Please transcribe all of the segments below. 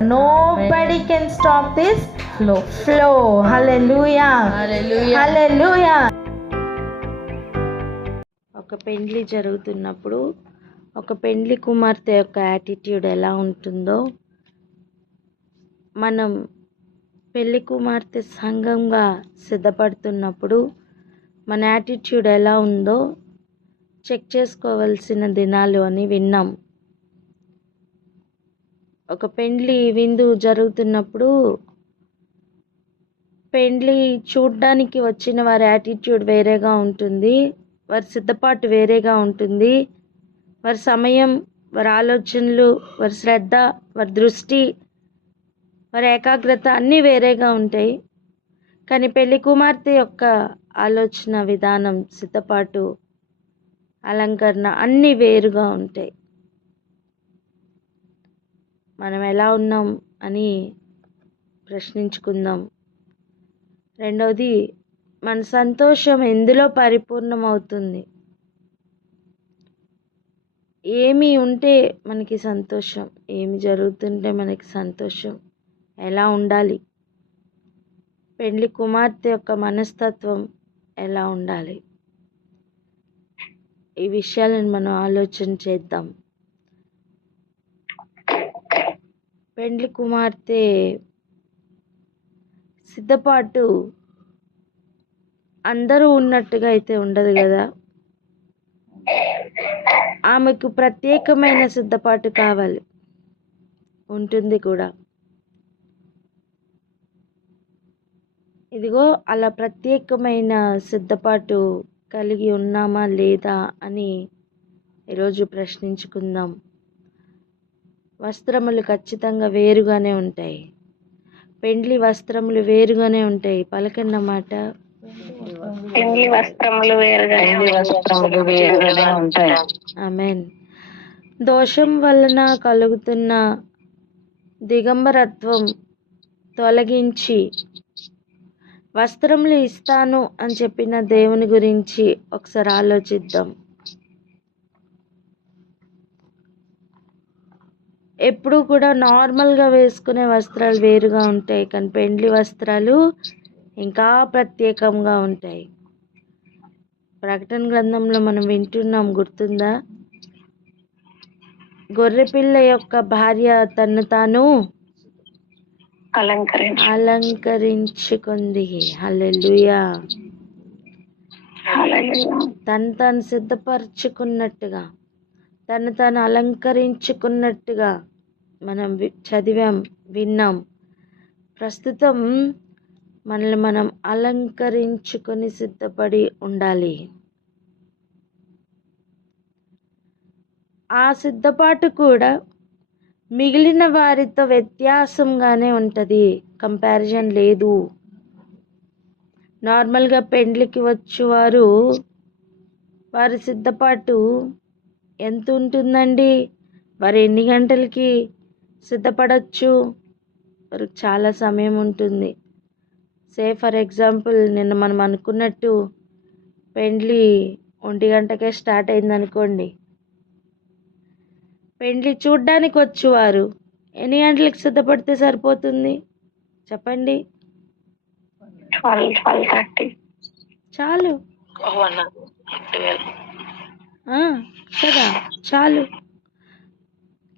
Nobody can stop this flow. Hallelujah. Hallelujah. ఒక పెండ్లి జరుగుతున్నప్పుడు ఒక పెండ్లి కుమార్తె యొక్క యాటిట్యూడ్ ఎలా ఉంటుందో, మనం పెళ్లి కుమార్తె సంఘంగా సిద్ధపడుతున్నప్పుడు మన యాటిట్యూడ్ ఎలా ఉందో చెక్ చేసుకోవాల్సిన దినాలు అని విన్నాం. ఒక పెండ్లి విందు జరుగుతున్నప్పుడు పెండ్లి చూడ్డానికి వచ్చిన వారి యాటిట్యూడ్ వేరేగా ఉంటుంది, వారి సిద్ధపాటు వేరేగా ఉంటుంది, వారి సమయం, వారి ఆలోచనలు, వారి శ్రద్ధ, వారి దృష్టి, వారి ఏకాగ్రత అన్నీ వేరేగా ఉంటాయి. కానీ పెళ్లి కుమార్తె యొక్క ఆలోచన విధానం, సిద్ధపాటు, అలంకరణ అన్నీ వేరుగా ఉంటాయి. మనం ఎలా ఉన్నాం అని ప్రశ్నించుకుందాం. రెండవది, మన సంతోషం ఎందులో పరిపూర్ణమవుతుంది? ఏమి ఉంటే మనకి సంతోషం, ఏమి జరుగుతుంటే మనకి సంతోషం, ఎలా ఉండాలి? పెళ్లి కుమార్తె యొక్క మనస్తత్వం ఎలా ఉండాలి? ఈ విషయాలను మనం ఆలోచన చేద్దాం. పెండ్లి కుమార్తె సిద్ధపాటు అందరూ ఉన్నట్టుగా అయితే ఉండదు కదా. ఆమెకు ప్రత్యేకమైన సిద్ధపాటు కావాలి, ఉంటుంది కూడా. ఇదిగో అలా ప్రత్యేకమైన సిద్ధపాటు కలిగి ఉన్నామా లేదా అని ఈరోజు ప్రశ్నించుకుందాం. వస్త్రములు ఖచ్చితంగా వేరుగానే ఉంటాయి. పెండ్లి వస్త్రములు వేరుగానే ఉంటాయి. పలకండి అన్నమాట. పెండ్లి వస్త్రములు వేరుగానే ఉంటాయి. ఆమేన్. దోషం వలన కలుగుతున్న దిగంబరత్వం తొలగించి వస్త్రములు ఇస్తాను అని చెప్పిన దేవుని గురించి ఒకసారి ఆలోచిద్దాం. ఎప్పుడు కూడా నార్మల్గా వేసుకునే వస్త్రాలు వేరుగా ఉంటాయి, కానీ పెండ్లి వస్త్రాలు ఇంకా ప్రత్యేకంగా ఉంటాయి. ప్రకటన గ్రంథంలో మనం వింటున్నాం, గుర్తుందా? గొర్రెపిల్ల యొక్క భార్య తను తాను అలంకరించుకుంది. హల్లెలూయా. తను తాను సిద్ధపరచుకున్నట్టుగా, తను తాను అలంకరించుకున్నట్టుగా మనం చదివాం, విన్నాం. ప్రస్తుతం మనల్ని మనం అలంకరించుకొని సిద్ధపడి ఉండాలి. ఆ సిద్ధపాటు కూడా మిగిలిన వారితో వ్యత్యాసంగానే ఉంటుంది, కంపారిజన్ లేదు. నార్మల్గా పెండ్లికి వచ్చేవారు వారి సిద్ధపాటు ఎంత ఉంటుందండి? వారు ఎన్ని గంటలకి సిద్ధపడవచ్చు? వారికి చాలా సమయం ఉంటుంది. ఫర్ ఎగ్జాంపుల్, నిన్న మనం అనుకున్నట్టు పెండ్లి 1 గంటకే స్టార్ట్ అయింది అనుకోండి. పెండ్లి చూడ్డానికి వచ్చేవారు ఎన్ని గంటలకు సిద్ధపడితే సరిపోతుంది చెప్పండి? 12:30 చాలు కదా, చాలు.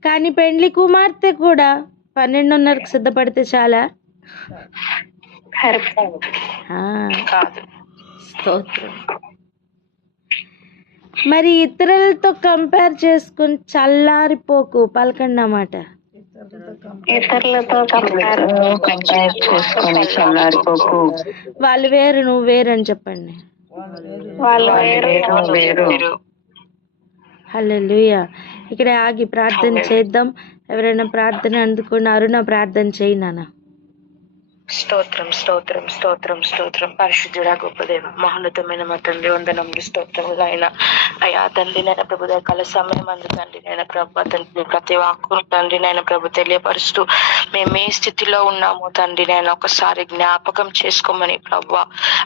కానీ పెండ్లి కుమార్తె కూడా 12:30కి సిద్ధపడితే చాలా? స్తోత్రం. మరి ఇతరులతో కంపేర్ చేసుకుని చల్లారిపోకు, పలకండి అన్నమాట. ఇతరులతో కంపేర్ చేసుకొని చల్లారిపోకు. వాళ్ళు వేరు, నువ్వు వేరు అని చెప్పండి. వాళ్ళు వేరు. హల్లెలూయా. ఇక్కడ ఆగి ప్రార్థన చేద్దాం. ఎవరైనా ప్రార్థన అందుకున్నారు, నా ప్రార్థన చేయి నాన్న. స్తోత్రం స్తోత్రం స్తోత్రం స్తోత్రం. పరిశుద్ధుడా గొప్ప దేవ, మహోన్నతమైన మా తండ్రి వందనములు స్తోత్రములు అయినా అయ్యా తండ్రి నైనా ప్రభు కాల సమయం అందు తండ్రి నైనా ప్రభు తండ్రి ప్రతి వాక్కును తండ్రి నైనా ప్రభు తెలియపరుస్తూ మేము ఏ స్థితిలో ఉన్నామో తండ్రి నైనా ఒకసారి జ్ఞాపకం చేసుకోమని ప్రభు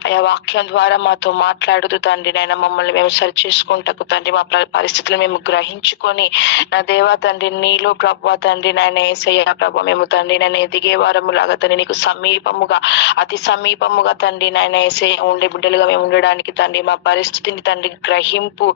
అయ్యా వాక్యం ద్వారా మాతో మాట్లాడుతూ తండ్రి నైనా మమ్మల్ని మేము సరి చేసుకుంటకు తండ్రి మా పరిస్థితులు మేము గ్రహించుకొని నా దేవా తండ్రి నీలో ప్రభు తండ్రి నైనా యేసయ్య ప్రభు మేము తండ్రి నైనా ఎదిగే వారము లాగా తండ్రి నీకు సమీపముగా అతి సమీపముగా తండ్రి నాయన యేసయ్య ఉండే బిడ్డలుగా మేము ఉండడానికి తండ్రి మా పరిస్థితిని తండ్రి గ్రహింపు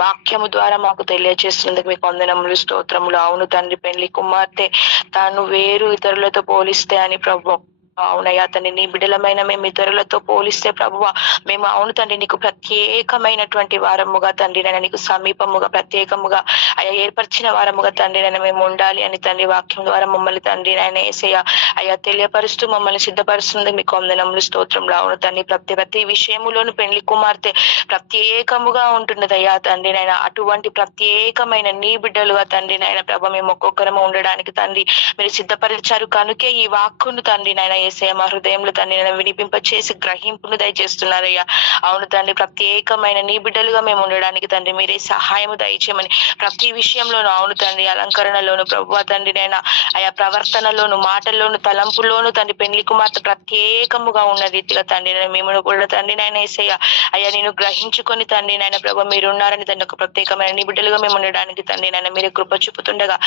వాక్యము ద్వారా మాకు తెలియజేస్తున్నందుకు మీకు వందనములు స్తోత్రములు. అవును తండ్రి, పెళ్లి కుమార్తె తాను వేరు ఇతరులతో పోలిస్తే అని ప్రభు అవునయ్యా తండ్రి నీ బిడ్డలమైన మేము ఇతరులతో పోలిస్తే ప్రభువ మేము అవును తండ్రి నీకు ప్రత్యేకమైనటువంటి వారముగా తండ్రి నైనా నీకు సమీపముగా ప్రత్యేకముగా అయ్యా ఏర్పరిచిన వారముగా తండ్రి నైనా మేము ఉండాలి అని తండ్రి వాక్యం ద్వారా మమ్మల్ని తండ్రి నాయన యేసయ్య అయ్యా తెలియపరుస్తూ మమ్మల్ని సిద్ధపరుస్తుంది మీకు వందనములు స్తోత్రంలో. అవును తండ్రి ప్రతి విషయములోను పెళ్లి కుమార్తె ప్రత్యేకముగా ఉంటున్నది అయ్యా తండ్రి నైనా అటువంటి ప్రత్యేకమైన నీ బిడ్డలుగా తండ్రి నాయన ప్రభ మేము ఒక్కొక్కరము ఉండడానికి తండ్రి మీరు సిద్ధపరిచారు కనుకే ఈ వాక్కును తండ్రి నాయన యేసయ్య మా హృదయంలో తండ్రి నైనా వినిపింప చేసి గ్రహింపును దయచేస్తున్నారయ్యా. అవును తండ్రి ప్రత్యేకమైన నీ బిడ్డలుగా మేము ఉండడానికి తండ్రి మీరే సహాయము దయచేయమని ప్రతి విషయంలోను అవును తండ్రి అలంకరణలోను ప్రభువా తండ్రి నైనా ఆయా ప్రవర్తనలోను మాటల్లోను తలంపులోను తండ్రి పెళ్లి కుమార్తె ప్రత్యేకముగా ఉన్న రీతిగా తండ్రి మేము కూడా తండ్రి నాయన యేసయ్య అయ్యా నేను గ్రహించుకొని తండ్రి నాయన ప్రభు మీరు ఉన్నారని తండ్రి ఒక ప్రత్యేకమైన నీ బిడ్డలుగా మేము ఉండడానికి తండ్రి నాయన మీరు కృప చూపుతుండగా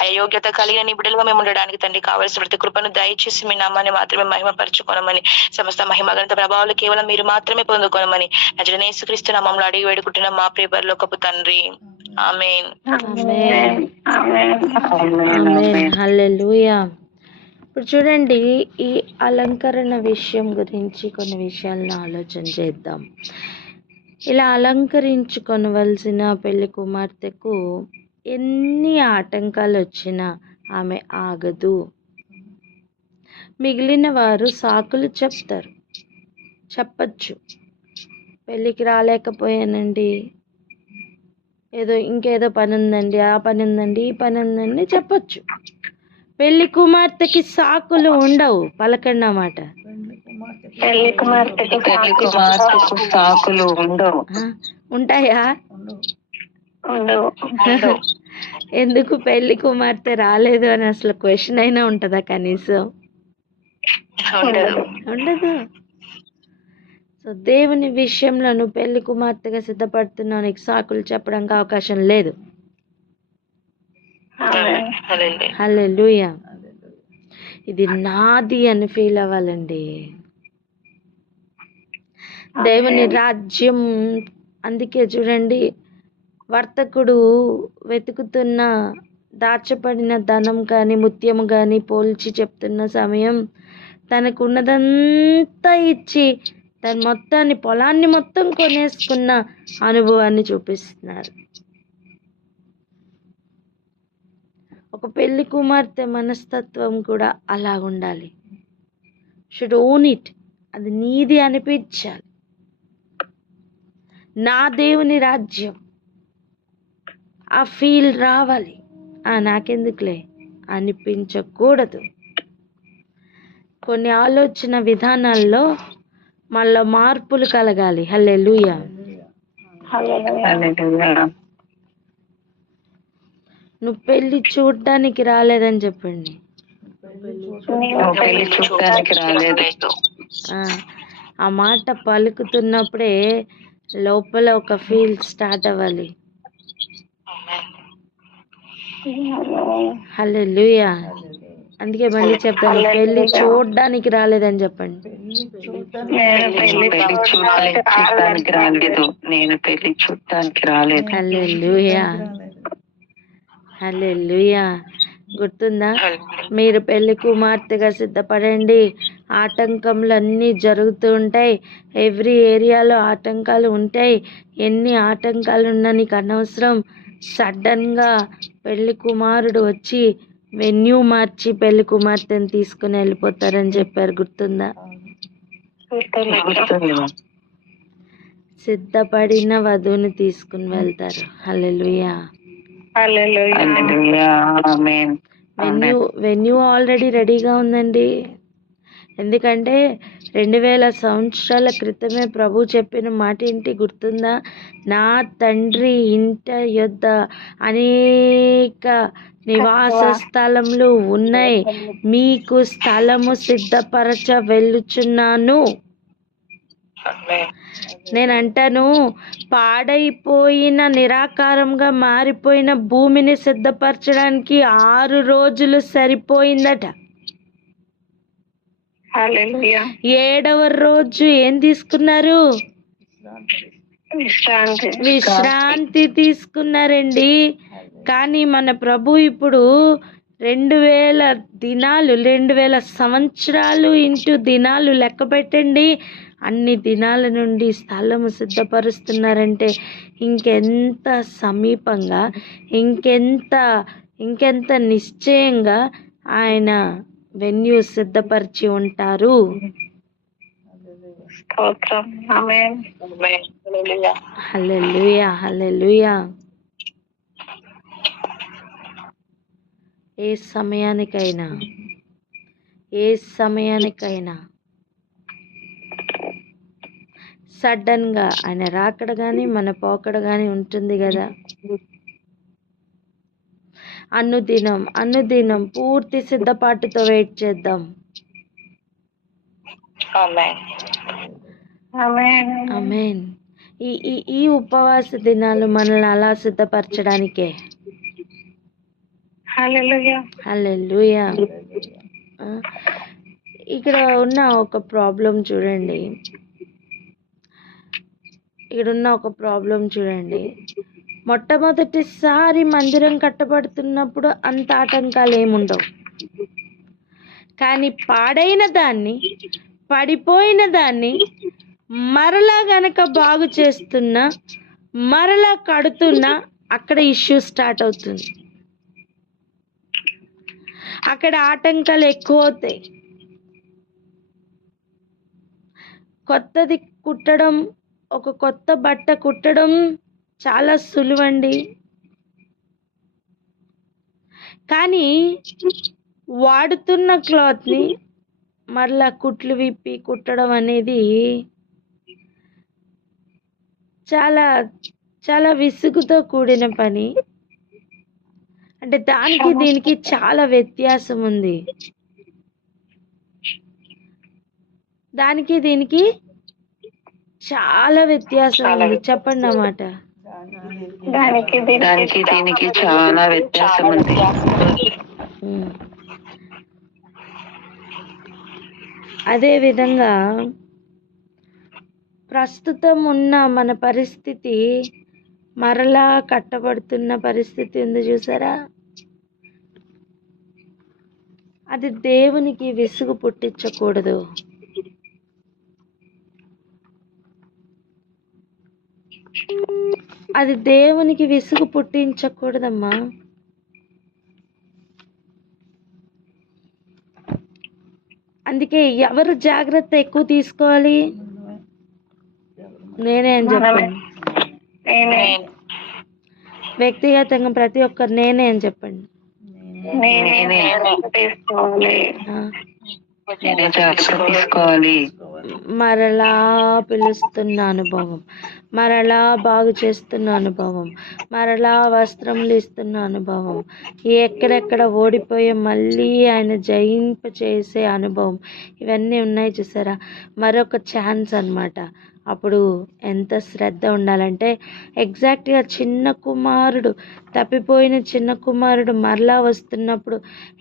అయ్యా యోగ్యత కలిగిన నీ బిడ్డలుగా మేము ఉండడానికి తండ్రి కావలసిన ప్రతి కృపను దయచేసి మీ నామాన్ని మాత్రమే మహిమపరచుకోనమని సమస్త మహిమ ఘనత ప్రభావాలు కేవలం మీరు మాత్రమే పొందుకోనమని నజరేయుడైన యేసుక్రీస్తు నామములో అడిగి వేడుకుంటున్న మా ప్రియ పరలోకపు తండ్రి. ఆమేన్. హల్లెలూయా. ఇప్పుడు చూడండి, ఈ అలంకరణ విషయం గురించి కొన్ని విషయాలను ఆలోచన చేద్దాం. ఇలా అలంకరించుకొనవలసిన పెళ్లి కుమార్తెకు ఎన్ని ఆటంకాలు వచ్చినా ఆమె ఆగదు. మిగిలిన వారు సాకులు చెప్పచ్చు. పెళ్ళికి రాలేకపోయానండి, ఇంకేదో పని ఉందండి, ఆ పని ఉందండి, ఈ పని ఉందండి చెప్పచ్చు. పెళ్లి కుమార్తెకి సాకులు ఉండవు. పలకండి మాట. సాకులు ఉండవు. ఉంటాయా? ఎందుకు పెళ్లి కుమార్తె రాలేదు అని అసలు క్వశ్చన్ అయినా ఉంటుందా? కనీసం ఉండదు. సో దేవుని విషయంలో నువ్వు పెళ్లి కుమార్తెగా సిద్ధపడుతున్నావు, నీకు సాకులు చెప్పడానికి అవకాశం లేదు. హల్లెలూయా. ఇది నాది అని ఫీల్ అవ్వాలండి. దేవుని రాజ్యం. అందుకే చూడండి, వర్తకుడు వెతుకుతున్న దాచబడిన ధనం కానీ ముత్యము కానీ పోల్చి చెప్తున్న సమయం తనకున్నదంతా ఇచ్చి తన మొత్తాన్ని పొలాన్ని మొత్తం కొనేసుకున్న అనుభవాన్ని చూపిస్తున్నారు. ఒక పెళ్లి కుమార్తె మనస్తత్వం కూడా అలా ఉండాలి. Should own it. అది నీది అనిపించాలి. నా దేవుని రాజ్యం ఆ ఫీల్ రావాలి. నాకెందుకులే అనిపించకూడదు. కొన్ని ఆలోచన విధానాల్లో మళ్ళీ మార్పులు కలగాలి. హల్లెలూయా. నువ్వు పెళ్లి చూడ్డానికి రాలేదని చెప్పండి. ఆ మాట పలుకుతున్నప్పుడే లోపల ఒక ఫీల్ స్టార్ట్ అవ్వాలి. హల్లెలూయా. అందుకే మళ్ళీ చెప్తాను, పెళ్లి చూడ్డానికి రాలేదని చెప్పండి. హల్లెలూయా. హల్లెలూయా. గుర్తుందా? మీరు పెళ్లి కుమార్తెగా సిద్ధపడండి. ఆటంకములు అన్నీ జరుగుతూ ఉంటాయి. ఎవ్రీ ఏరియాలో ఆటంకాలు ఉంటాయి. ఎన్ని ఆటంకాలు ఉన్నా నీకు అనవసరం. సడన్గా పెళ్లి కుమారుడు వచ్చి వెన్యూ మార్చి పెళ్లి కుమార్తెను తీసుకుని వెళ్ళిపోతారని చెప్పారు. గుర్తుందా? సిద్ధపడిన వధువుని తీసుకుని వెళ్తారు. హల్లెలూయా. వెన్యూ ఆల్రెడీ రెడీగా ఉందండి. ఎందుకంటే 2000 సంవత్సరాల క్రితమే ప్రభు చెప్పిన మాట ఏంటి గుర్తుందా? నా తండ్రి ఇంట యొద్ద అనేక నివాస స్థలములు ఉన్నాయి, మీకు స్థలము సిద్ధపరచ వెళ్ళుచున్నాను. నేనంటాను, పాడైపోయిన నిరాకారంగా మారిపోయిన భూమిని సిద్ధపరచడానికి 6 రోజులు సరిపోయిందట. హల్లెలూయా. 7వ రోజు ఏం తీసుకున్నారు? విశ్రాంతి తీసుకున్నారండి. కానీ మన ప్రభు ఇప్పుడు 2000 దినాలు, 2000 సంవత్సరాలు ఇంటూ దినాలు లెక్క పెట్టండి, అన్ని దినాల నుండి స్థలము సిద్ధపరుస్తున్నారంటే ఇంకెంత సమీపంగా, ఇంకెంత నిశ్చయంగా ఆయన వెన్యూ సిద్ధపరిచి ఉంటారు. స్తోత్రం. ఆమేన్. హల్లెలూయా, హల్లెలూయా. ఏ సమయానికైనా సడన్గా ఆయన రాకడ కానీ మన పోకడ కానీ ఉంటుంది కదా. అనుదినం పూర్తి సిద్ధపాటుతో వెయిట్ చేద్దాం. ఆమేన్. ఈ ఉపవాస దినాలు మనల్ని అలా సిద్ధపరచడానికే. హల్లెలూయా. ఇక్కడ ఉన్న ఒక ప్రాబ్లం చూడండి, మొట్టమొదటిసారి మందిరం కట్టబడుతున్నప్పుడు అంత ఆటంకాలు ఏముండవు. కానీ పాడైన దాన్ని, పడిపోయిన దాన్ని మరలా గనక బాగు చేస్తున్నా, మరలా కడుతున్నా, అక్కడ ఇష్యూ స్టార్ట్ అవుతుంది. అక్కడ ఆటంకాలు ఎక్కువ అవుతాయి. కొత్తది కుట్టడం, ఒక కొత్త బట్ట కుట్టడం చాలా సులువండి. కానీ వాడుతున్న క్లాత్ని మరలా కుట్లు విప్పి కుట్టడం అనేది చాలా చాలా విసుగుతో కూడిన పని. అంటే దానికి దీనికి చాలా వ్యత్యాసం ఉంది. చెప్పండి అన్నమాట. దానికి దీనికి చాలా వ్యత్యాసం ఉంది. అదే విధంగా ప్రస్తుతం ఉన్న మన పరిస్థితి, మరలా కట్టబడుతున్న పరిస్థితి ఉంది చూసారా, అది దేవునికి విసుగు పుట్టించకూడదు. అది దేవునికి విసుగు పుట్టించకూడదమ్మా. అందుకే ఎవరు జాగ్రత్త ఎక్కువ తీసుకోవాలి? నేనే అని చెప్పండి. వ్యక్తిగతంగా ప్రతి ఒక్కరు నేనే అని చెప్పండి. మరలా పిలుస్తున్న అనుభవం, మరలా బాగు చేస్తున్న అనుభవం, మరలా వస్త్రములు ఇస్తున్న అనుభవం, ఎక్కడెక్కడ ఓడిపోయే మళ్ళీ ఆయన జయింప చేసే అనుభవం, ఇవన్నీ ఉన్నాయి చూసారా. మరొక ఛాన్స్ అన్నమాట. అప్పుడు ఎంత శ్రద్ధ ఉండాలంటే, ఎగ్జాక్ట్గా తప్పిపోయిన చిన్న కుమారుడు మరలా వస్తున్నప్పుడు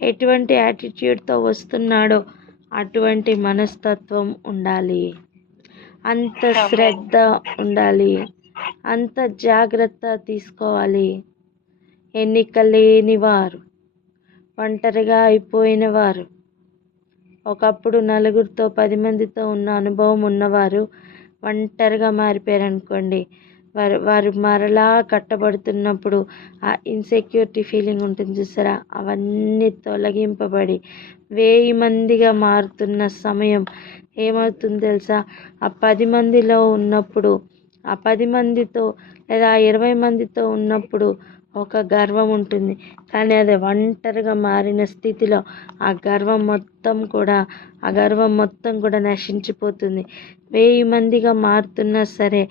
ఎటువంటి యాటిట్యూడ్తో వస్తున్నాడో అటువంటి మనస్తత్వం ఉండాలి, అంత శ్రద్ధ ఉండాలి, అంత జాగ్రత్త తీసుకోవాలి. ఎన్నిక లేని వారు, ఒంటరిగా అయిపోయిన వారు, ఒకప్పుడు నలుగురితో 10 మందితో ఉన్న అనుభవం ఉన్నవారు ఒంటరిగా మారిపోయారనుకోండి, వారు మరలా కట్టబడుతున్నప్పుడు ఆ ఇన్సెక్యూరిటీ ఫీలింగ్ ఉంటుంది చూసారా, అవన్నీ తొలగింపబడి 1000 మందిగా మారుతున్న సమయం ఏమవుతుంది తెలుసా? ఆ 10 మందిలో ఉన్నప్పుడు, ఆ 10 మందితో లేదా 20 మందితో ఉన్నప్పుడు ఒక గర్వం ఉంటుంది, కానీ అది ఒంటరిగా మారిన స్థితిలో ఆ గర్వం మొత్తం కూడా నశించిపోతుంది. 1000 మందిగా మారుతున్నా సరే,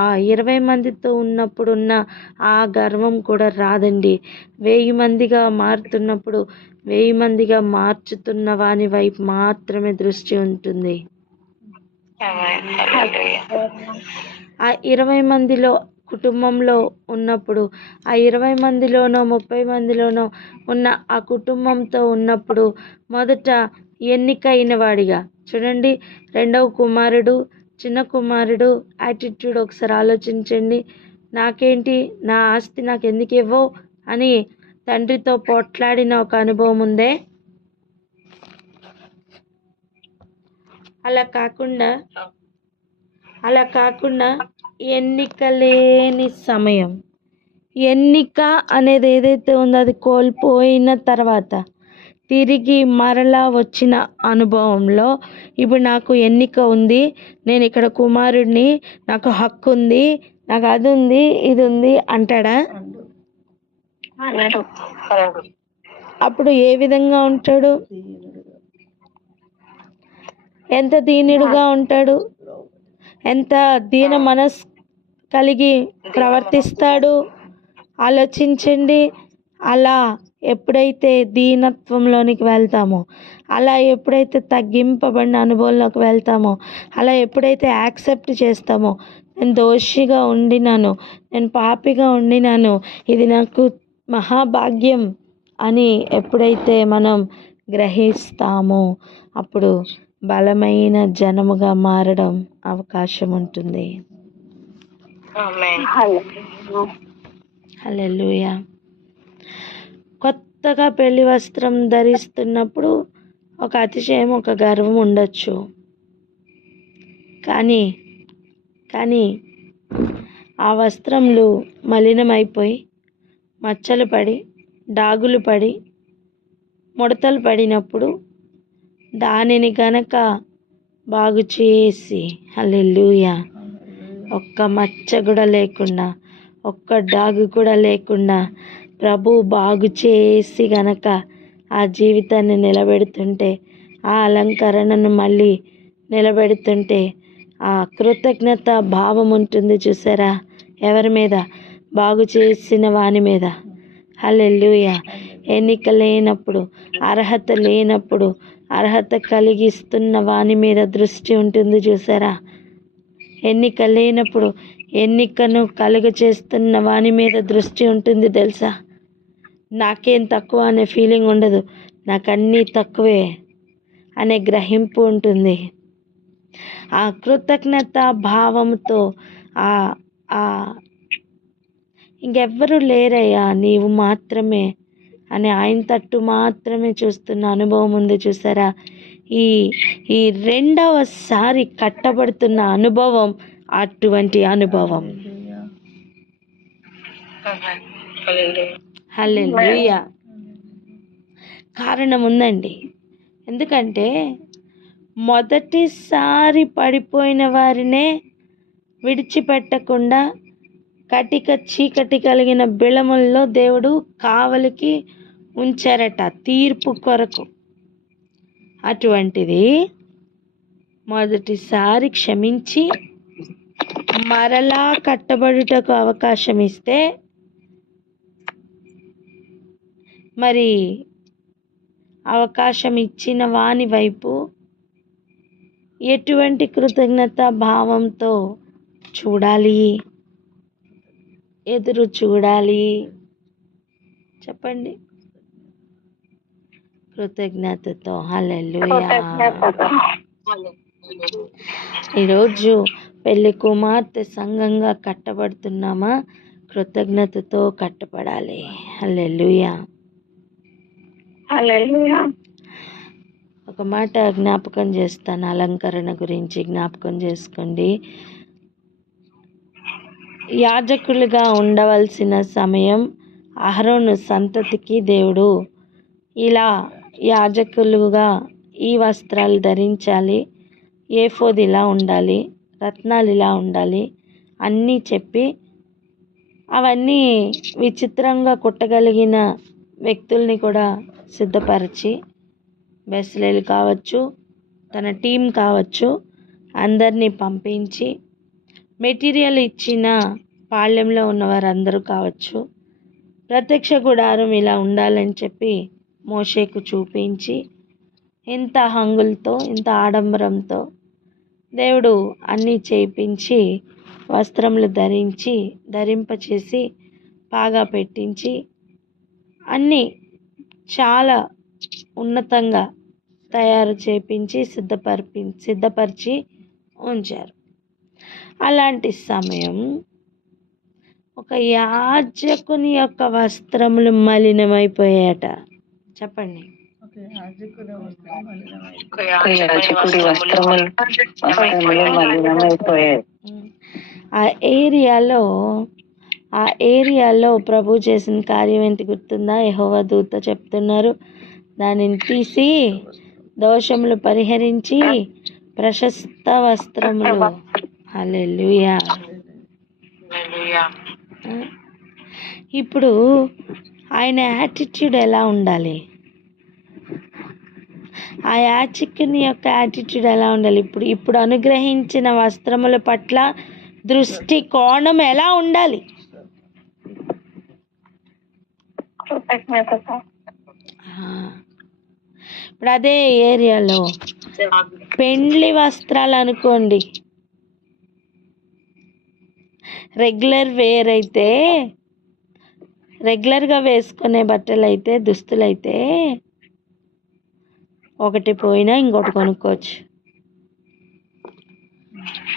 ఆ 20 మందితో ఉన్నప్పుడున్న ఆ గర్వం కూడా రాదండి. 1000 మందిగా మారుతున్నప్పుడు 1000 మందిగా మార్చుతున్న వాని వైపు మాత్రమే దృష్టి ఉంటుంది. ఆ 20 మందిలో కుటుంబంలో ఉన్నప్పుడు, ఆ 20 మందిలోనో 30 మందిలోనో ఉన్న ఆ కుటుంబంతో ఉన్నప్పుడు మొదట ఎన్నికైన వాడిగా చూడండి. రెండవ కుమారుడు, చిన్న కుమారుడు యాటిట్యూడ్ ఒకసారి ఆలోచించండి. నాకేంటి, నా ఆస్తి నాకు ఎందుకు ఇవ్వవు అని తండ్రితో పోట్లాడిన ఒక అనుభవం ఉందే. అలా కాకుండా ఎన్నిక లేని సమయం, ఎన్నిక అనేది ఏదైతే ఉందో అది కోల్పోయిన తర్వాత తిరిగి మరలా వచ్చిన అనుభవంలో ఇప్పుడు నాకు ఎన్నిక ఉంది, నేను ఇక్కడ కుమారుడిని, నాకు హక్కు ఉంది, నాకు అది ఉంది, ఇది ఉంది అంటాడా? అప్పుడు ఏ విధంగా ఉంటాడు? ఎంత దీనుడుగా ఉంటాడు, ఎంత దీన మనసు కలిగి ప్రవర్తిస్తాడు ఆలోచించండి. అలా ఎప్పుడైతే దీనత్వంలోనికి వెళ్తామో, అలా ఎప్పుడైతే తగ్గింపబడిన అనుభవంలోకి వెళ్తామో, అలా ఎప్పుడైతే యాక్సెప్ట్ చేస్తామో, నేను దోషిగా ఉండినాను, నేను పాపిగా ఉండినాను, ఇది నాకు మహాభాగ్యం అని ఎప్పుడైతే మనం గ్రహిస్తామో అప్పుడు బలమైన జనముగా మారడం అవకాశం ఉంటుంది. హల్లెలూయా. కొత్తగా పెళ్లి వస్త్రం ధరిస్తున్నప్పుడు ఒక అతిశయం, ఒక గర్వం ఉండొచ్చు. కానీ ఆ వస్త్రములు మలినమైపోయి మచ్చలు పడి డాగులు పడి ముడతలు పడినప్పుడు దానిని గనక బాగు చేసి, హల్లెలూయా, ఒక్క మచ్చ కూడా లేకుండా, ఒక్క డాగు కూడా లేకుండా ప్రభు బాగు చేసి గనక ఆ జీవితాన్ని నిలబెడుతుంటే, ఆ అలంకరణను మళ్ళీ నిలబెడుతుంటే ఆ కృతజ్ఞత భావం ఉంటుంది చూసారా? ఎవరి మీద? బాగు చేసిన వాని మీద. హల్లెలూయా. ఎన్నిక లేనప్పుడు, అర్హత లేనప్పుడు అర్హత కలిగిస్తున్న వాని మీద దృష్టి ఉంటుంది చూసారా? ఎన్నిక లేనప్పుడు ఎన్నికను కలుగ చేస్తున్న వాని మీద దృష్టి ఉంటుంది తెలుసా? నాకేం తక్కువ అనే ఫీలింగ్ ఉండదు, నాకన్నీ తక్కువే అనే గ్రహింపు ఉంటుంది. ఆ కృతజ్ఞత భావంతో ఇంకెవ్వరూ లేరయ్యా, నీవు మాత్రమే అని ఆయన తట్టు మాత్రమే చూస్తున్న అనుభవం ఉంది చూసారా? ఈ రెండవసారి కట్టబడుతున్న అనుభవం అటువంటి అనుభవం. హల్లెలూయా. కారణం ఉందండి. ఎందుకంటే మొదటిసారి పడిపోయిన వారినే విడిచిపెట్టకుండా కటిక చీకటి కలిగిన బిళముల్లో దేవుడు కావలికి ఉంచారట తీర్పు కొరకు. అటువంటిది మొదటిసారి క్షమించి మరలా కట్టబడుటకు అవకాశం ఇస్తే మరి అవకాశం ఇచ్చిన వాని వైపు ఎటువంటి కృతజ్ఞత భావంతో చూడాలి, ఎదురు చూడాలి? చెప్పండి. కృతజ్ఞతతో. హల్లెలూయా. ఈరోజు పెళ్లి కుమార్తె సంఘంగా కట్టబడుతున్నామా? కృతజ్ఞతతో కట్టబడాలి. హల్లెలూయా. ఒక మాట జ్ఞాపకం చేస్తాను, అలంకరణ గురించి జ్ఞాపకం చేసుకోండి. యాజకులుగా ఉండవలసిన సమయం అహరోను సంతతికి దేవుడు ఇలా యాజకులుగా ఈ వస్త్రాలు ధరించాలి, ఏఫోద్ ఇలా ఉండాలి, రత్నాలు ఇలా ఉండాలి అన్నీ చెప్పి అవన్నీ విచిత్రంగా కుట్టగలిగిన వ్యక్తుల్ని కూడా సిద్ధపరిచి, బెస్లేలు కావచ్చు, తన టీం కావచ్చు, అందరినీ పంపించి, మెటీరియల్ ఇచ్చిన పాళ్యంలో ఉన్న వారందరూ కావచ్చు, ప్రత్యక్ష గుడారం ఇలా ఉండాలని చెప్పి మోషేకు చూపించి, ఇంత హంగులతో, ఇంత ఆడంబరంతో దేవుడు అన్నీ చేయించి, వస్త్రములు ధరింపచేసి, పాగా పెట్టించి, అన్నీ చాలా ఉన్నతంగా తయారు చేయించి సిద్ధపరిచి ఉంచారు. అలాంటి సమయం ఒక యాజకుని యొక్క వస్త్రములు మలినమైపోయాయట. చెప్పండి. యాజకుడి వస్త్రములు మలినమైపోయాయి. ఆ ఏరియాలో ప్రభు చేసిన కార్యం ఏంటి గుర్తుందా? యెహోవా దూత చెప్తున్నారు, దానిని తీసి దోషములు పరిహరించి ప్రశస్త వస్త్రములు. హల్లెలూయా. ఇప్పుడు ఆయన యాటిట్యూడ్ ఎలా ఉండాలి? ఆ యాజకుని యొక్క యాటిట్యూడ్ ఎలా ఉండాలి? ఇప్పుడు అనుగ్రహించిన వస్త్రముల పట్ల దృష్టి కోణం ఎలా ఉండాలి? ఇప్పుడు అదే ఏరియాలో పెండ్లి వస్త్రాలు అనుకోండి, రెగ్యులర్గా వేసుకునే బట్టలు అయితే, దుస్తులైతే ఒకటి పోయినా ఇంకోటి కొనుక్కోవచ్చు.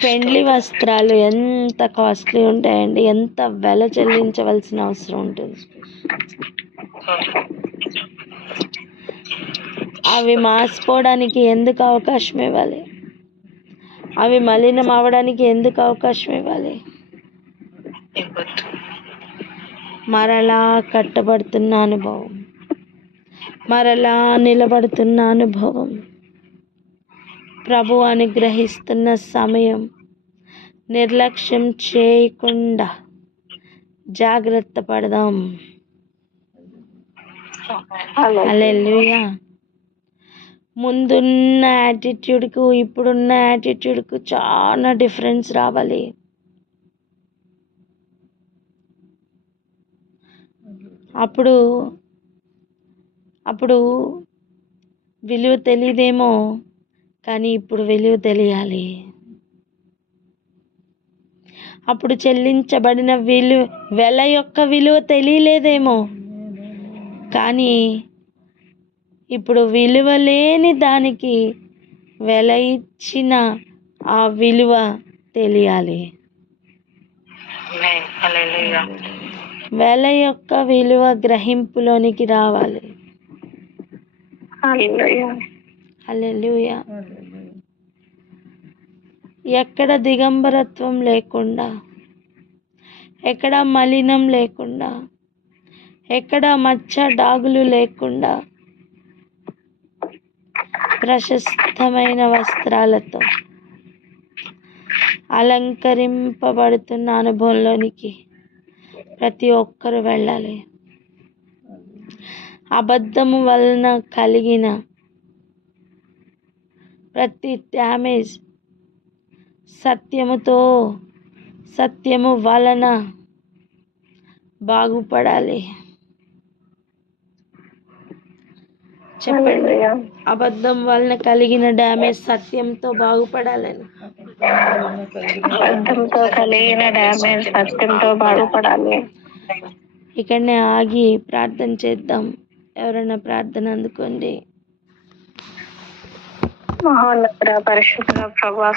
పెండ్లి వస్త్రాలు ఎంత కాస్ట్లీ ఉంటాయండి, ఎంత వెల చెల్లించవలసిన అవసరం ఉంటుంది. అవి మాసిపోవడానికి ఎందుకు అవకాశం ఇవ్వాలి? అవి మలినం అవ్వడానికి ఎందుకు అవకాశం ఇవ్వాలి? మరలా కట్టబడుతున్న అనుభవం, మరలా నిలబడుతున్న అనుభవం, ప్రభు అనుగ్రహిస్తున్న సమయం, నిర్లక్ష్యం చేయకుండా జాగ్రత్త పడదాం. హల్లెలూయా. ముందున్న యాటిట్యూడ్కు ఇప్పుడున్న యాటిట్యూడ్కు చాలా డిఫరెన్స్ రావాలి. అప్పుడు విలువ తెలియదేమో, కానీ ఇప్పుడు విలువ తెలియాలి. అప్పుడు చెల్లించబడిన వెల యొక్క విలువ తెలియలేదేమో, కానీ ఇప్పుడు విలువ లేని దానికి వెల ఇచ్చిన ఆ విలువ తెలియాలి. వెల యొక్క విలువ గ్రహింపులోనికి రావాలి. హల్లెలూయా. ఎక్కడ దిగంబరత్వం లేకుండా, ఎక్కడ మలినం లేకుండా, ఎక్కడ మచ్చ డాగులు లేకుండా, ప్రశస్తమైన వస్త్రాలతో అలంకరింపబడుతున్న అనుభవంలోనికి ప్రతి ఒక్కరు వెళ్ళాలి. అబద్ధము వలన కలిగిన ప్రతి డ్యామేజ్ సత్యము వలన బాగుపడాలి. చెప్పండి. అబద్ధం వలన కలిగిన డ్యామేజ్ సత్యంతో బాగుపడాలని. ఇక్కడనే ఆగి ప్రార్థన చేద్దాం. ఎవరైనా ప్రార్థన అందుకోండి. మహోన్నత పరిశుద్ధ ప్రభా,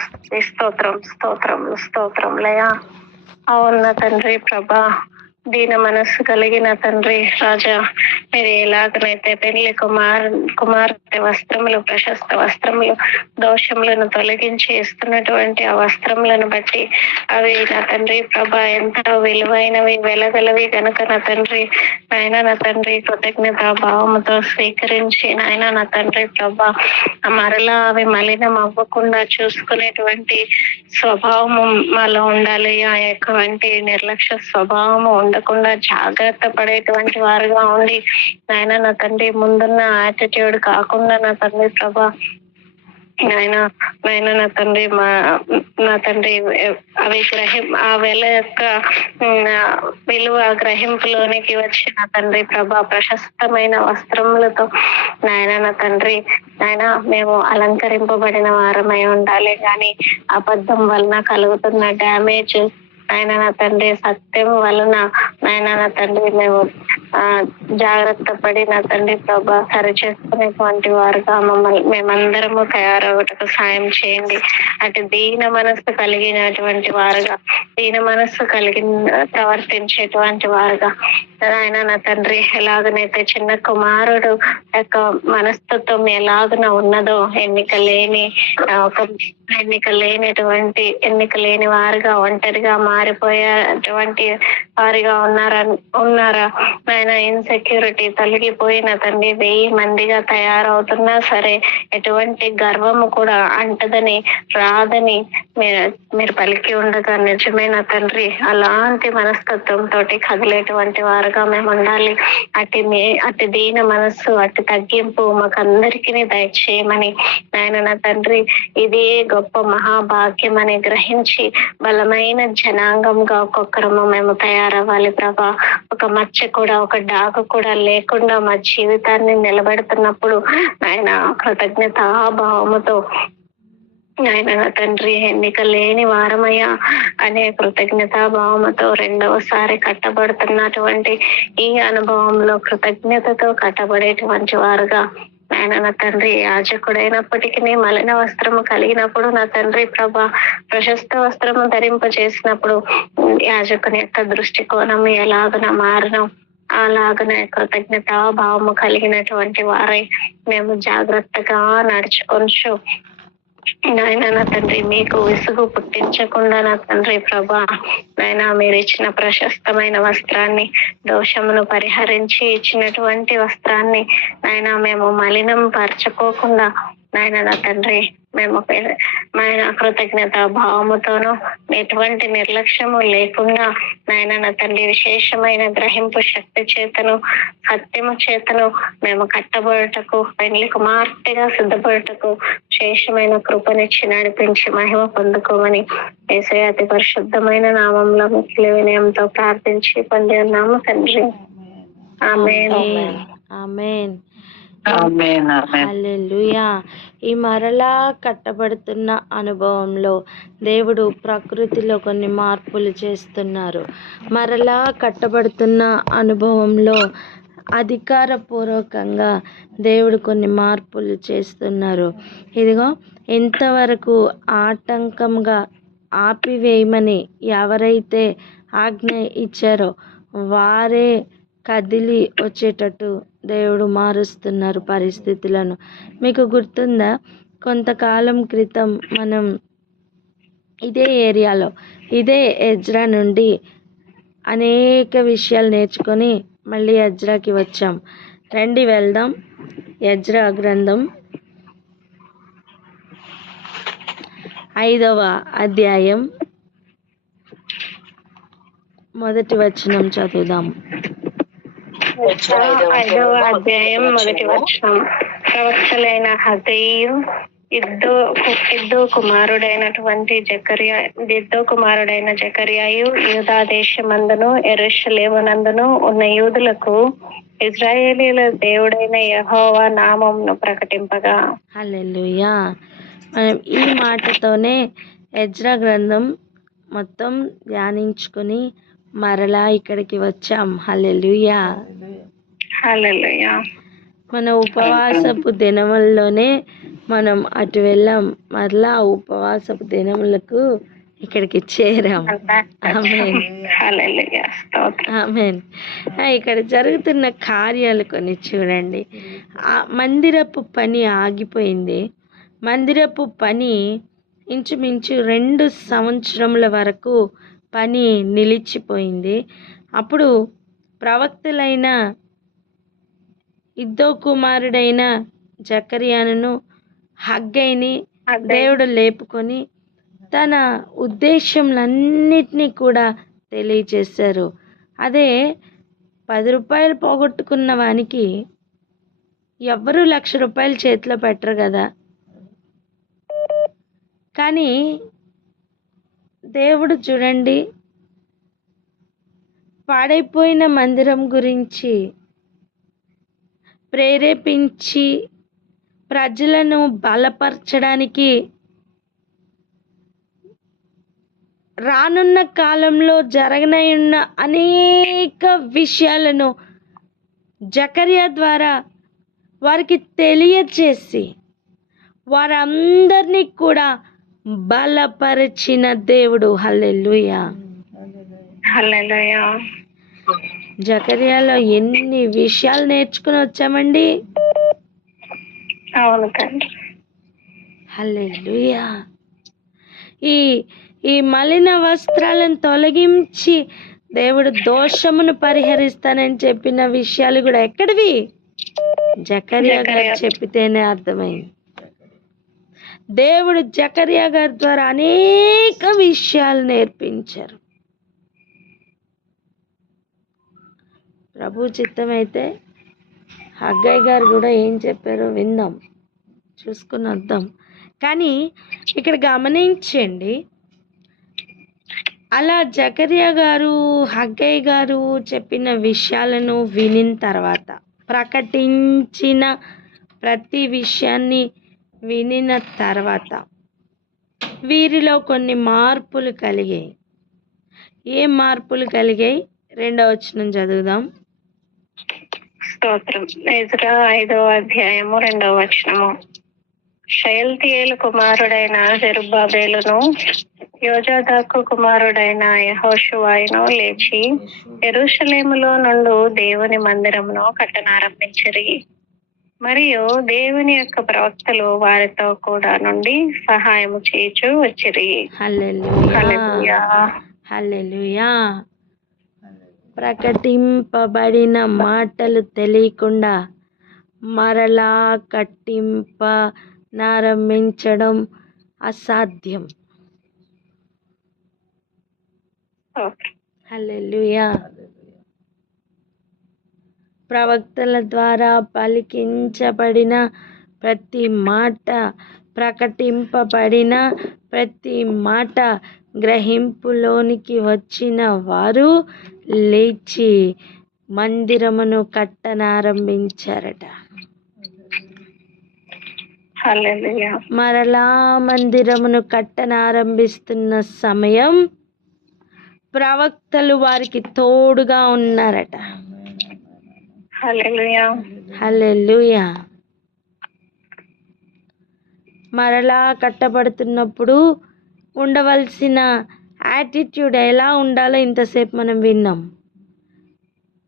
స్తోత్రములయా. అవున్న తండ్రి ప్రభా, దీన మనస్సు కలిగిన తండ్రి రాజా, మీరు ఎలాగనైతే పెళ్లి కుమార్తె వస్త్రములు, ప్రశస్త వస్త్రములు, దోషములను తొలగించి ఇస్తున్నటువంటి ఆ వస్త్రములను బట్టి అవి నా తండ్రి ప్రభా ఎంతో విలువైనవి, వెలగలవి గనుక నా తండ్రి నా తండ్రి కృతజ్ఞత భావముతో స్వీకరించి నా తండ్రి ప్రభా మరలా అవి మలినం అవ్వకుండా చూసుకునేటువంటి స్వభావము మాలో ఉండాలి. ఆ యొక్కవంటి నిర్లక్ష్య స్వభావము ఉండకుండా జాగ్రత్త పడేటువంటి వారుగా ఉండి నా తండ్రి ముందున్న యాటిట్యూడ్ కాకుండా నా తండ్రి ప్రభా నా తండ్రి నా తండ్రి అవి ఆ వేళ యొక్క విలువ గ్రహింపులోనికి వచ్చి నా తండ్రి ప్రభా ప్రశస్తమైన వస్త్రములతో నా తండ్రి మేము అలంకరింపబడిన వారమై ఉండాలి. కానీ అబద్ధం వలన కలుగుతున్న డ్యామేజ్ నా తండ్రి సత్యం వలన నా తండ్రి మేము జాగ్రత్త పడి నా తండ్రి ప్రభా సరి చేసుకునేటువంటి వారుగా మేమందరము తయారవటకు సాయం చేయండి. అటు దీన మనస్సు కలిగినటువంటి వారుగా, దీన మనస్సు ప్రవర్తించేటువంటి వారుగా నా తండ్రి ఎలాగనైతే చిన్న కుమారుడు యొక్క మనస్తత్వం ఎలాగన ఉన్నదో ఎన్నిక లేని వారుగా ఒంటరిగా మారిపోయేటువంటి వారిగా ఉన్నారా ఇన్సెక్యూరిటీ తొలగిపోయిన తండ్రి 1000 మందిగా తయారవుతున్నా సరే ఎటువంటి గర్వము కూడా అంటదని రాదని మీరు పలికి ఉండగా నిజమైన తండ్రి అలాంటి మనస్తత్వం తోటి కదిలేటువంటి వారుగా మేము ఉండాలి. అతి దీన మనస్సు, అతి తగ్గింపు మాకందరికీ దయచేయమని నా తండ్రి ఇదే గొప్ప మహాభాగ్యం అని గ్రహించి బలమైన జనాంగంగా ఒక్కొక్కరము మేము తయారవ్వాలి ప్రభా. ఒక మచ్చ కూడా, ఒక డాగు కూడా లేకుండా మా జీవితాన్ని నిలబెడుతున్నప్పుడు కృతజ్ఞతాభావముతో నా తండ్రి ఎన్నిక లేని వారమయ్యా అనే కృతజ్ఞతాభావముతో రెండవసారి కట్టబడుతున్నటువంటి ఈ అనుభవంలో కృతజ్ఞతతో కట్టబడేటువంటి వారుగా నా తండ్రి యాజకుడైనప్పటికీ మలిన వస్త్రము కలిగినప్పుడు నా తండ్రి ప్రభా ప్రశస్త వస్త్రము ధరింపజేసినప్పుడు యాజకుని యొక్క దృష్టికోణం ఎలాగన మారడం అలాగనే కృతజ్ఞత భావము కలిగినటువంటి వారై మేము జాగ్రత్తగా నడుచుకొంచు నా తండ్రి మీకు విసుగు పుట్టించకుండా నా తండ్రి ప్రభా మీరు ఇచ్చిన ప్రశస్తమైన వస్త్రాన్ని, దోషమును పరిహరించి ఇచ్చినటువంటి వస్త్రాన్ని మేము మలినం పరచుకోకుండా నా తండ్రి మేము కృతజ్ఞత భావముతోనూ ఎటువంటి నిర్లక్ష్యము లేకుండా నా తండ్రి విశేషమైన గ్రహింపు శక్తి చేతను, సత్యము చేతను మేము కట్టబడుటకు, పెళ్లి కుమార్తెగా సిద్ధపడుటకు విశేషమైన కృపనిచ్చి నడిపించి మహిమ పొందుకోమని యేసయ్య అతి పరిశుద్ధమైన నామంలో మిక్కిలి వినయంతో ప్రార్థించి పొంది ఉన్నాము తండ్రి. ఆమేన్. ఆమేన్. హల్లెలూయా. ఈ మరలా కట్టబడుతున్న అనుభవంలో దేవుడు ప్రకృతిలో కొన్ని మార్పులు చేస్తున్నారు. మరలా కట్టబడుతున్న అనుభవంలో అధికారపూర్వకంగా దేవుడు కొన్ని మార్పులు చేస్తున్నారు. ఇదిగో ఎంతవరకు ఆటంకంగా ఆపివేయమని ఎవరైతే ఆజ్ఞ ఇచ్చారో వారే కదిలి వచ్చేటట్టు దేవుడు మారుస్తున్నారు పరిస్థితులను. మీకు గుర్తుందా, కొంతకాలం క్రితం మనం ఇదే ఏరియాలో ఇదే ఎజ్రా నుండి అనేక విషయాలు నేర్చుకొని మళ్ళీ ఎజ్రాకి వచ్చాం. రండి వెళ్దాం. ఎజ్రా గ్రంథం 5వ అధ్యాయం 1వ వచనం చదువుదాం. 5వ అధ్యాయం 1వ వచనం. ప్రవక్తలైన హగ్గయి, ఇద్దో కుమారుడైన జకర్యాయు యూదా దేశమందును యెరూషలేమునందును ఉన్న యూదులకు ఇశ్రాయేలీయుల దేవుడైన యెహోవా నామమును ప్రకటింపగా. హల్లెలూయా. మనం ఈ మాటతోనే ఎజ్రా గ్రంథం మొత్తం ధ్యానించుకుని మరలా ఇక్కడికి వచ్చాం. హల్లెలూయా. హల్లెలూయా. మన ఉపవాసపు దినముల్లోనే మనం అటు వెళ్ళాం. మరలా ఉపవాసపు దినములకు ఇక్కడికి చేరాం. ఆమేన్. హల్లెలూయా. స్తోత్రం. ఆమేన్. ఇక్కడ జరుగుతున్న కార్యాలు కొన్ని చూడండి. మందిరపు పని ఆగిపోయింది. మందిరపు పని ఇంచుమించు 2 సంవత్సరముల వరకు పని నిలిచిపోయింది. అప్పుడు ప్రవక్తలైన ఇద్దో కుమారుడైన జకర్యాను, హగ్గైని దేవుడు లేపుకొని తన ఉద్దేశములన్నిటినీ కూడా తెలియచేశారు. అదే 10 రూపాయలు పోగొట్టుకున్న వానికి ఎవ్వరూ 1,00,000 రూపాయలు చేతిలో పెట్టరు కదా. కానీ దేవుడు చూడండి, పాడైపోయిన మందిరం గురించి ప్రేరేపించి ప్రజలను బలపరచడానికి రానున్న కాలంలో జరగనున్న అనేక విషయాలను జకర్యా ద్వారా వారికి తెలియచేసి వారందరినీ కూడా బలపరిచిన దేవుడు. హల్లెలూయా. హల్లెలూయా. జకర్యాలో ఎన్ని విషయాలు నేర్చుకుని వచ్చామండి. అవును తండ్రి. హల్లెలూయా. ఈ మలిన వస్త్రాలను తొలగించి దేవుడు దోషమును పరిహరిస్తానని చెప్పిన విషయాలు కూడా ఎక్కడివి? జకర్యా గారు చెప్పితేనే అర్థమైంది. దేవుడు జకర్యా గారి ద్వారా అనేక విషయాలు నేర్పించారు. ప్రభు చిత్తమైతే హగ్గై గారు కూడా ఏం చెప్పారో విందాం, చూసుకుని వద్దాం. కానీ ఇక్కడ గమనించండి, అలా జకర్యా గారు, హగ్గై గారు చెప్పిన విషయాలను వినిన తర్వాత, ప్రకటించిన ప్రతి విషయాన్ని వినిన తర్వాత వీరిలో కొన్ని మార్పులు కలిగాయి. ఏ మార్పులు కలిగాయి? 2వ వచనం చదువుదాం. స్తోత్రం. ఎజ్రా 5వ అధ్యాయము 2వ వచనము. షయల్తీయేలు కుమారుడైన జెరుబ్బాబెలును యోజాదాకు కుమారుడైన యెహోషువను లేచి యెరూషలేములో నుండి దేవుని మందిరమును కట్టనారంభించిరి. మరియు దేవుని యొక్క ప్రవక్తలు వారితో కూడా నుండి సహాయము చేయుచు వచ్చిరి. హల్లెలూయా. హల్లెలూయా. ప్రకటింపబడిన మాటలు తెలియకుండా మరలా కట్టింపనారంభించడం అసాధ్యం. హల్లెలూయా. ప్రవక్తల ద్వారా పలికించబడిన ప్రతి మాట, ప్రకటింపబడిన ప్రతి మాట గ్రహింపులోనికి వచ్చిన వారు లేచి మందిరమును కట్టనారంభించారట. హల్లెలూయా. మరలా మందిరమును కట్టనారంభిస్తున్న సమయం ప్రవక్తలు వారికి తోడుగా ఉన్నారట. హల్లెలూయా. హల్లెలూయా. మరలా కట్టబడుతున్నప్పుడు ఉండవలసిన యాటిట్యూడ్ ఎలా ఉండాలో ఇంతసేపు మనం విన్నాం.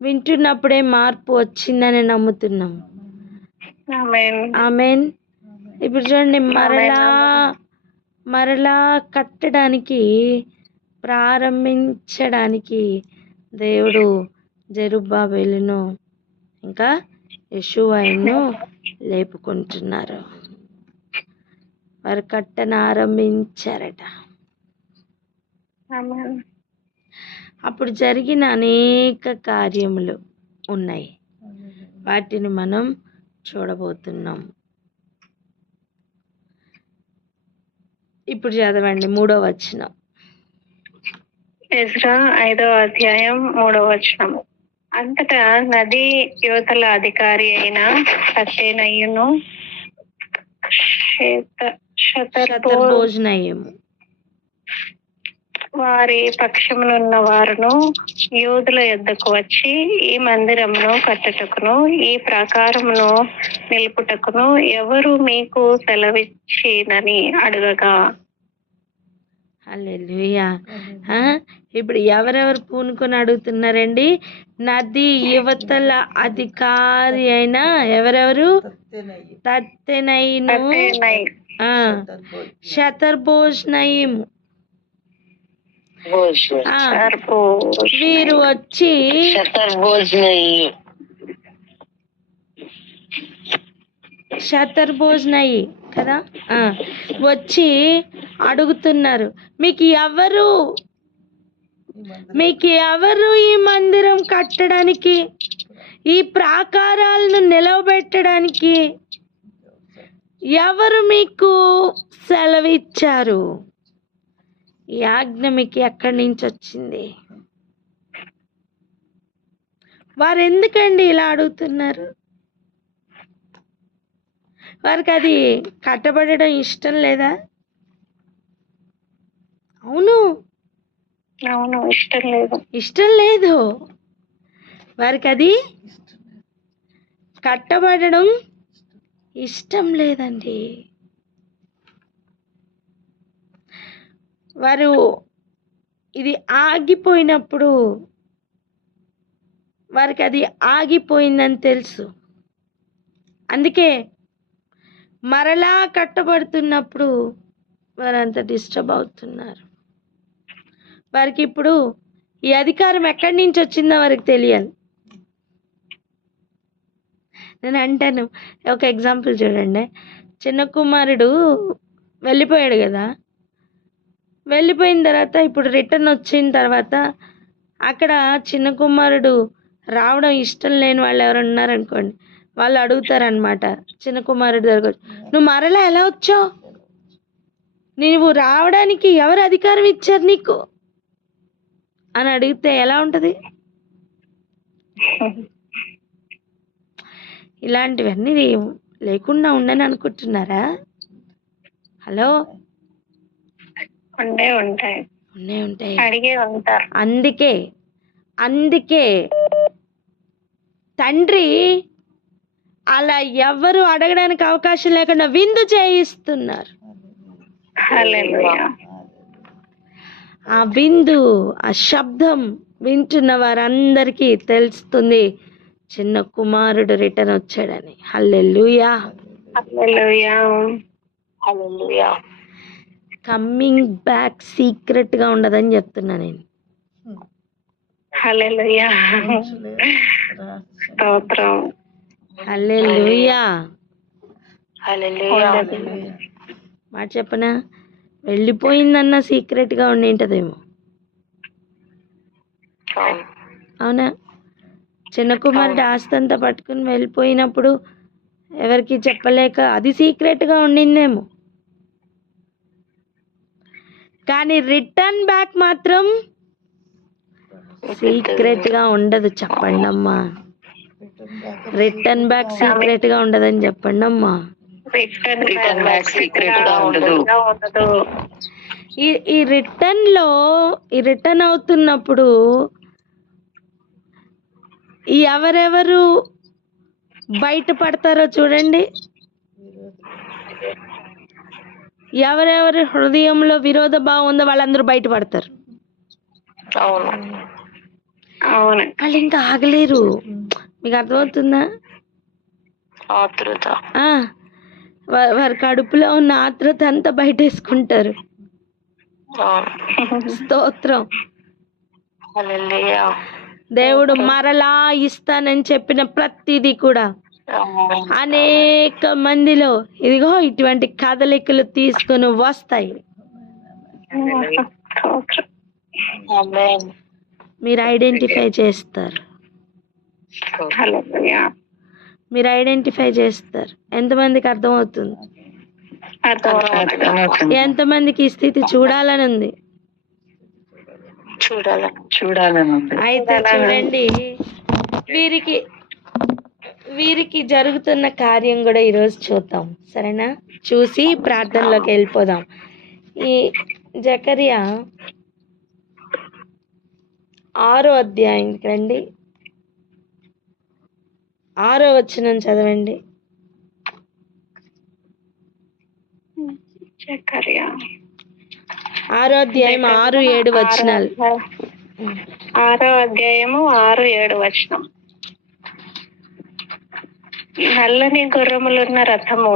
వింటున్నప్పుడే మార్పు వచ్చిందని నమ్ముతున్నాం. ఆమేన్. ఇప్పుడు చూడండి, మరలా కట్టడానికి, ప్రారంభించడానికి దేవుడు జెరుబ్బాబెలును ఇంకా యెషూవను లేపుకుంటున్నారు. వారు కట్టనారంభించారట. అప్పుడు జరిగిన అనేక కార్యములు ఉన్నాయి, వాటిని మనం చూడబోతున్నాం. ఇప్పుడు చదవండి 3వ వచనం. ఎజ్రా 5వ అధ్యాయం 3వ వచనము. అంతటా నది యువతల అధికారి అయిన సత్తెనయును శతర్బోజ్నయము వారి పక్షమునున్న వారును యోధుల యొద్దకు వచ్చి ఈ మందిరమును కట్టుటకును ఈ ప్రాకారమును నిలుపుటకును ఎవరు మీకు సెలవిచ్చినని అడగగా. హల్లెలూయా. ఆ, ఇప్పుడు ఎవరెవరు పూనుకొని అడుగుతున్నారండి? నది యువతల అధికారి అయిన ఎవరెవరు? తత్తెనయిను, ఆ, షతర్బోజ్నయిం, ఆ, వీరు వచ్చి షతర్బోజ్నయి కదా, ఆ, వచ్చి అడుగుతున్నారు, మీకు ఎవరు ఈ మందిరం కట్టడానికి, ఈ ప్రాకారాలను నిలవబెట్టడానికి ఎవరు మీకు సెలవిచ్చారు? ఈ ఆజ్ఞ మీకు ఎక్కడి నుంచి వచ్చింది? వారు ఎందుకండి ఇలా అడుగుతున్నారు? వారికి అది కట్టబడడం ఇష్టం లేదా? అవును, ఇష్టం లేదు. వారికి అది కట్టబడడం ఇష్టం లేదండి. వారు ఇది ఆగిపోయినప్పుడు వారికి అది ఆగిపోయిందని తెలుసు. అందుకే మరలా కట్టబడుతున్నప్పుడు వారు అంత డిస్టర్బ్ అవుతున్నారు. వారికి ఇప్పుడు ఈ అధికారం ఎక్కడి నుంచి వచ్చిందో వారికి తెలియాలి. నేను అంటాను, ఒక ఎగ్జాంపుల్ చూడండి. చిన్న కుమారుడు వెళ్ళిపోయాడు కదా, వెళ్ళిపోయిన తర్వాత ఇప్పుడు రిటర్న్ వచ్చిన తర్వాత అక్కడ చిన్న కుమారుడు రావడం ఇష్టం లేని వాళ్ళు ఎవరు ఉన్నారనుకోండి, వాళ్ళు అడుగుతారనమాట చిన్న కుమారుడు దగ్గర, నువ్వు మరలా ఎలా వచ్చావు? నువ్వు రావడానికి ఎవరు అధికారం ఇచ్చారు నీకు అని అడిగితే ఎలా ఉంటుంది? ఇలాంటివన్నీ లేకుండా ఉండని అనుకుంటున్నారా? హలో, ఉంటాయి. అందుకే తండ్రి అలా ఎవరు అడగడానికి అవకాశం లేకుండా విందు చేయిస్తున్నారు. ఆ విందు, ఆ శబ్దం వింటున్న వారందరికీ తెలుస్తుంది చిన్న కుమారుడు రిటర్న్ వచ్చాడని. హల్లెలూయా. కమ్మింగ్ బ్యాక్ సీక్రెట్ గా ఉండదని చెప్తున్నా నేను. హల్లెలూయా. మాట చెప్పనా, వెళ్ళిపోయిందన్న సీక్రెట్ గా ఉండేంటదేమో. అవునా? చిన్న కుమారుడు ఆస్తి అంతా పట్టుకుని వెళ్ళిపోయినప్పుడు ఎవరికి చెప్పలేక అది సీక్రెట్ గా ఉండిందేమో. కానీ రిటర్న్ బ్యాక్ మాత్రం సీక్రెట్ గా ఉండదు. చెప్పండి అమ్మా, రిటర్న్ బ్యాక్ సీక్రెట్ గా ఉండదని చెప్పండి అమ్మా. ఈ రిటర్న్ అవుతున్నప్పుడు ఎవరెవరు బయటపడతారో చూడండి. ఎవరెవరి హృదయంలో విరోధ భావం ఉందో వాళ్ళందరూ బయటపడతారు. వాళ్ళు ఇంకా ఆగలేరు. మీకు అర్థమవుతుందా? వారి కడుపులో ఉన్న ఆత్రుత అంతా బయటేసుకుంటారు. స్తోత్రం. దేవుడు మరలా ఇస్తానని చెప్పిన ప్రతిదీ కూడా అనేక మందిలో ఇదిగో ఇటువంటి కదలికలు తీసుకొని వస్తాయి. మీరు ఐడెంటిఫై చేస్తారు. ఎంతమందికి అర్థమవుతుంది? ఎంతమందికి ఈ స్థితి చూడాలని ఉంది? అయితే చూడండి, వీరికి జరుగుతున్న కార్యం కూడా ఈరోజు చూద్దాం. సరేనా? చూసి ప్రార్థనలోకి వెళ్ళిపోదాం. ఈ జకరియా 6వ అధ్యాయానికి రండి. 6వ వచనం చదవండి. జకరియా 6వ అధ్యాయం 6-7 వచనాలు. 6వ అధ్యాయము 6-7 వచనం. నల్లని గుర్రములున్న రథము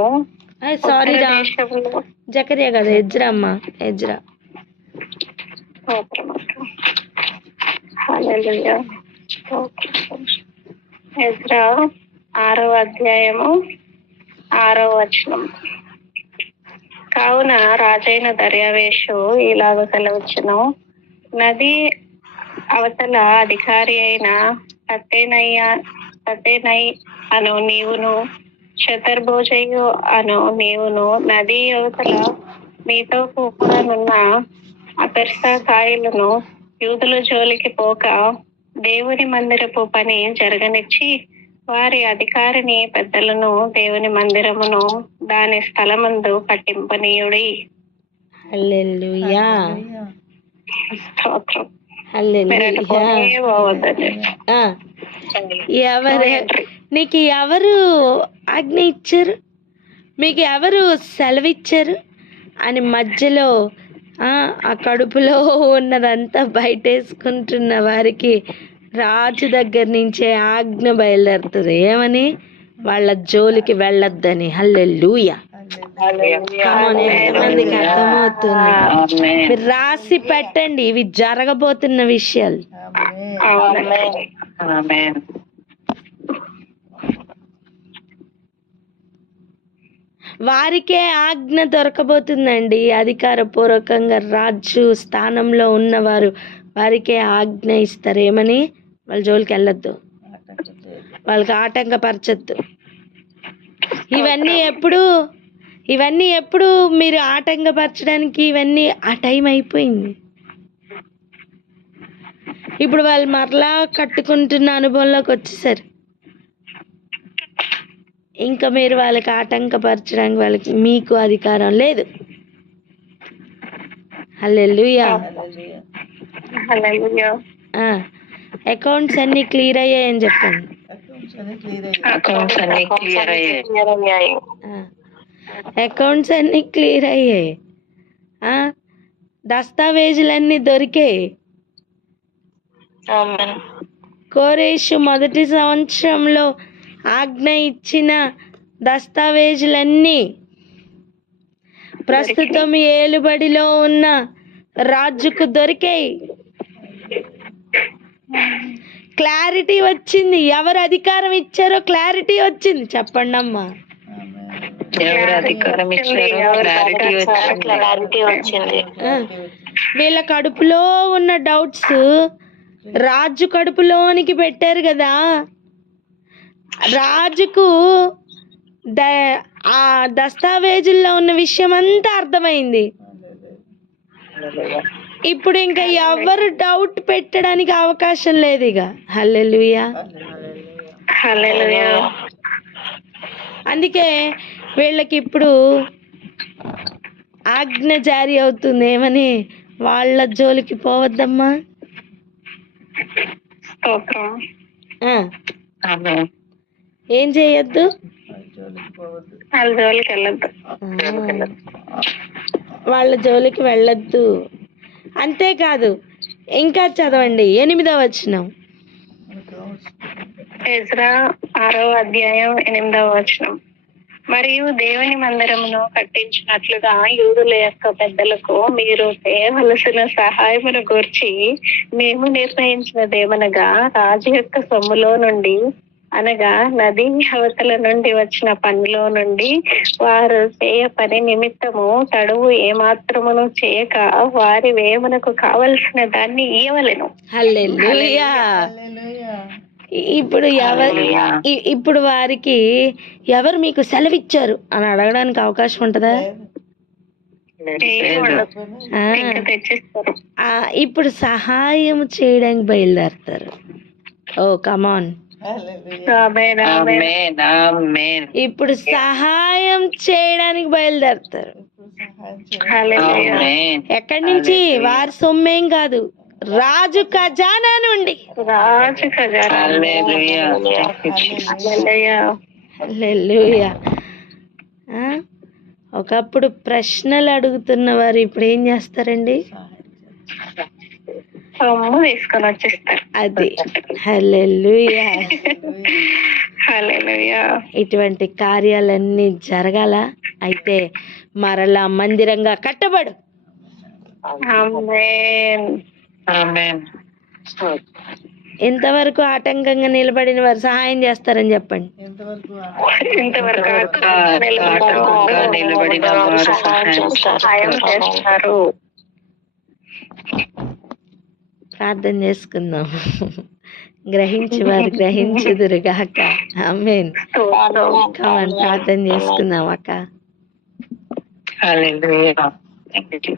సారీ రా, దేశంలో జకరియా కదా, ఎజ్రా అమ్మ, ఎజ్రా. హల్లెలూయా. ఎజ్రా 6వ అధ్యాయము 6వ వచనం. కావున రాజైన దర్యావేషు ఇలాగ సెలవుచ్చును, నది అవతల అధికారి అయిన తత్తెనై అను నీవును, శతర్భోజయు అను నీవును, నది అవతల మీతో కూడానున్న అపెర్సాకాయలను యూదుల జోలికి పోక దేవుని మందిరపు పని జరగనిచ్చి వారి అధికారిని పెద్దలను దేవుని మందిరమును దాని స్థలమందు కట్టింపనీయుడి. హల్లెలూయా, స్తోత్రం. హల్లెలూయా. నీకు ఎవరు ఆజ్ఞ ఇచ్చారు, మీకు ఎవరు సెలవిచ్చారు అని మధ్యలో ఆ కడుపులో ఉన్నదంతా బయటేసుకుంటున్న వారికి రాజు దగ్గర నుంచే ఆజ్ఞ బయలుదేరుతుంది. ఏమని? వాళ్ళ జోలికి వెళ్ళొద్దని. హల్లెలూయా. ఎంతమందికి అర్థమవుతుంది? మీరు రాసి పెట్టండి, ఇవి జరగబోతున్న విషయాలు. వారికే ఆజ్ఞ దొరకబోతుందండి. అధికారపూర్వకంగా రాజు స్థానంలో ఉన్నవారు వారికే ఆజ్ఞ ఇస్తారు. ఏమని? వాళ్ళ జోలికి వెళ్ళొద్దు, వాళ్ళకి ఆటంకపరచద్దు. ఇవన్నీ ఎప్పుడు మీరు ఆటంకపరచడానికి ఇవన్నీ ఆ టైం అయిపోయింది. ఇప్పుడు వాళ్ళు మరలా కట్టుకుంటున్న అనుభవంలోకి వచ్చేసారు. ఇంకా మీరు వాళ్ళకి ఆటంకపరచడానికి మీకు అధికారం లేదు. హల్లెలూయా. అకౌంట్స్ అన్ని క్లియర్ అయ్యాయని చెప్పండి. అకౌంట్స్ అన్ని క్లియర్ అయ్యాయి. దస్తావేజులన్నీ దొరికాయి. కోరేషు మొదటి సంవత్సరంలో ఆజ్ఞ ఇచ్చిన దస్తావేజులన్నీ ప్రస్తుతం ఏలుబడిలో ఉన్న రాజుకు దొరికాయి. క్లారిటీ వచ్చింది. ఎవరు అధికారం ఇచ్చారో క్లారిటీ వచ్చింది. చెప్పండి అమ్మా. వీళ్ళ కడుపులో ఉన్న డౌట్స్ రాజు కడుపులోనికి పెట్టారు కదా. రాజుకు ఆ దస్తావేజుల్లో ఉన్న విషయం అంతా అర్థమైంది. ఇప్పుడు ఇంకా ఎవరు డౌట్ పెట్టడానికి అవకాశం లేదు ఇక. హల్లెలూయా. అందుకే వీళ్ళకి ఇప్పుడు ఆజ్ఞ జారీ అవుతుంది. ఏమని? వాళ్ళ జోలికి పోవద్దమ్మా. ఏం చేయొద్దు? వాళ్ళ జోలికి వెళ్ళొద్దు. అంతేకాదు, ఇంకా చదవండి 8వ వచనం. ఎజ్రా 6వ అధ్యాయం 8వ వచనం. మరియు దేవుని మందిరమును కట్టించినట్లుగా యూదుల యొక్క పెద్దలకు మీరు చేయవలసిన సహాయమును గూర్చి మేము నిర్ణయించినదేమనగా, రాజు యొక్క సొమ్ములో నుండి, అనగా నదీ అవతల నుండి వచ్చిన పనిలో నుండి వారు చేయ పని నిమిత్తము తడువు ఏమాత్రమును చేయక వారి వేమునకు కావలసిన దాన్ని ఇయ్యవలెను. హల్లెలూయా. ఇప్పుడు వారికి ఎవరు మీకు సెలవిచ్చారు అని అడగడానికి అవకాశం ఉంటుందా? ఇప్పుడు సహాయం చేయడానికి బయలుదేరతారు. ఓ కమాన్. ఇప్పుడు సహాయం చేయడానికి బయలుదేరతారు. ఎక్కడి నుంచి? వారి సొమ్మేం కాదు, రాజు ఖజానా నుండి. హల్లెలూయా. ఒకప్పుడు ప్రశ్నలు అడుగుతున్న వారు ఇప్పుడు ఏం చేస్తారండి? సొమ్ము తీసుకొని వచ్చేస్తారు. అది హల్లెలూయా. హల్లెలూయా. ఇటువంటి కార్యాలన్నీ జరగాల. అయితే మరలా మందిరంగా కట్టబడు. ఆమేన్. ఆమేన్. ఎంతవరకు ఆటంకంగా నిలబడిన వారు సహాయం చేస్తారని చెప్పండి. ఇంతవరకు ఆటంకంగా నిలబడిన వారు సహాయం చేస్తారు. ప్రార్థన చేసుకుందాం. గ్రహించి వారు గ్రహించుదురుగాక. ఆమేన్. కమాన్ ప్రార్థన చేసుకుందాం అక్క. హల్లెలూయా. థాంక్యూ.